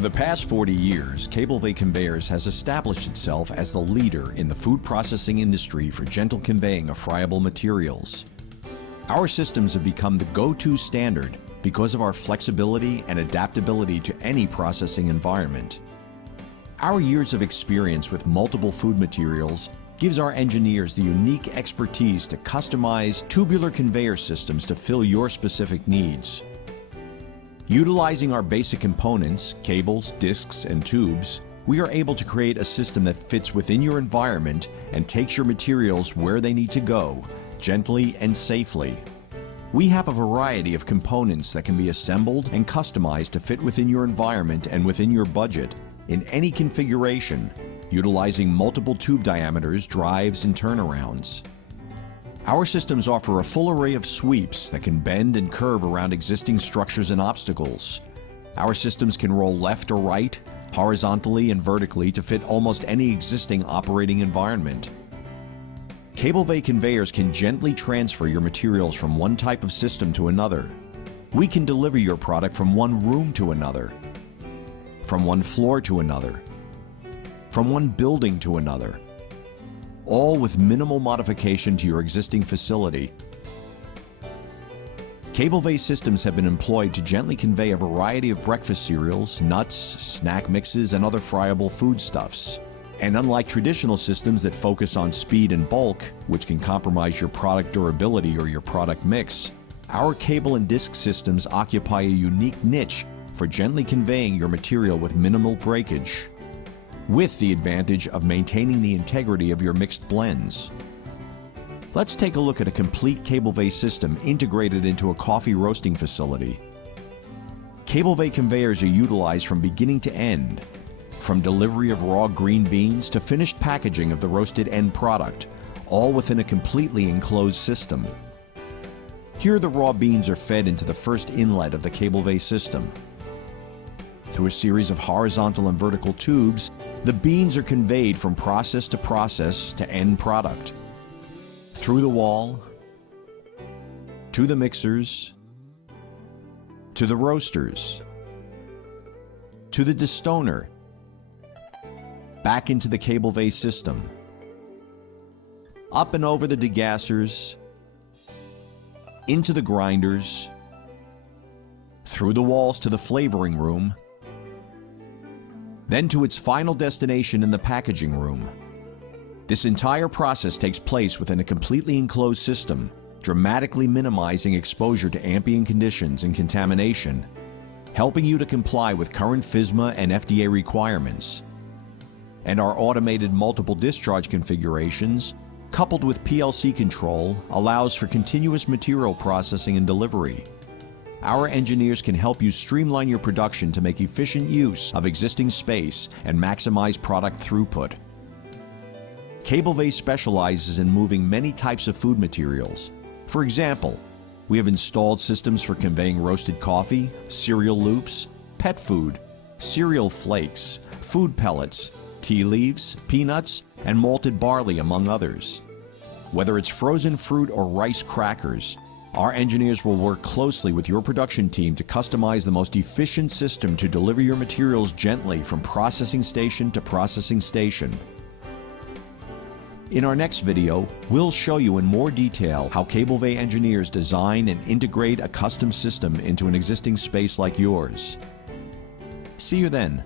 For the past 40 years, Cablevey Conveyors has established itself as the leader in the food processing industry for gentle conveying of friable materials. Our systems have become the go-to standard because of our flexibility and adaptability to any processing environment. Our years of experience with multiple food materials gives our engineers the unique expertise to customize tubular conveyor systems to fill your specific needs. Utilizing our basic components, cables, discs, and tubes, we are able to create a system that fits within your environment and takes your materials where they need to go, gently and safely. We have a variety of components that can be assembled and customized to fit within your environment and within your budget, in any configuration, utilizing multiple tube diameters, drives, and turnarounds. Our systems offer a full array of sweeps that can bend and curve around existing structures and obstacles. Our systems can roll left or right, horizontally and vertically to fit almost any existing operating environment. Cablevey Conveyors can gently transfer your materials from one type of system to another. We can deliver your product from one room to another, from one floor to another, from one building to another, all with minimal modification to your existing facility. Cablevey systems have been employed to gently convey a variety of breakfast cereals, nuts, snack mixes, and other friable foodstuffs. And unlike traditional systems that focus on speed and bulk, which can compromise your product durability or your product mix, our cable and disc systems occupy a unique niche for gently conveying your material with minimal breakage, with the advantage of maintaining the integrity of your mixed blends. Let's take a look at a complete Cablevey system integrated into a coffee roasting facility. Cablevey conveyors are utilized from beginning to end, from delivery of raw green beans to finished packaging of the roasted end product, all within a completely enclosed system. Here the raw beans are fed into the first inlet of the Cablevey system. Through a series of horizontal and vertical tubes, the beans are conveyed from process to end product. Through the wall, to the mixers, to the roasters, to the destoner, back into the Cablevey system, up and over the degassers, into the grinders, through the walls to the flavoring room, then to its final destination in the packaging room. This entire process takes place within a completely enclosed system, dramatically minimizing exposure to ambient conditions and contamination, helping you to comply with current FSMA and FDA requirements. And our automated multiple discharge configurations, coupled with PLC control, allows for continuous material processing and delivery. Our engineers can help you streamline your production to make efficient use of existing space and maximize product throughput. Cablevey specializes in moving many types of food materials. For example, we have installed systems for conveying roasted coffee, cereal loops, pet food, cereal flakes, food pellets, tea leaves, peanuts, and malted barley, among others. Whether it's frozen fruit or rice crackers, our engineers will work closely with your production team to customize the most efficient system to deliver your materials gently from processing station to processing station. In our next video, we'll show you in more detail how Cablevey engineers design and integrate a custom system into an existing space like yours. See you then.